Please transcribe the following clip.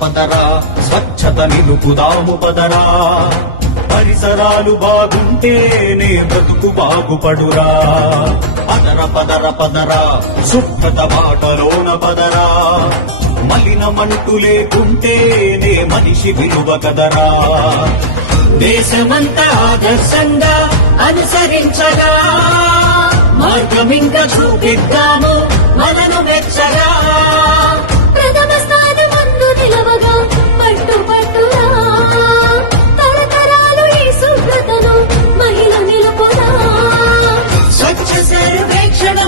పదరా స్వచ్ఛత నిలుపుదాము పదరా. పరిసరాలు బాగుంటేనే బ్రతుకు బాగుపడురా. పదర పదర పదర శుభ్రత బాటలోన పదరా. మలినమంటూ లేకుంటేనే మనిషి విలువ కదరా. దేశమంతా ఆదర్శంగా అనుసరించగా మార్గమింక చూపిద్దాము సర్వేక్షణ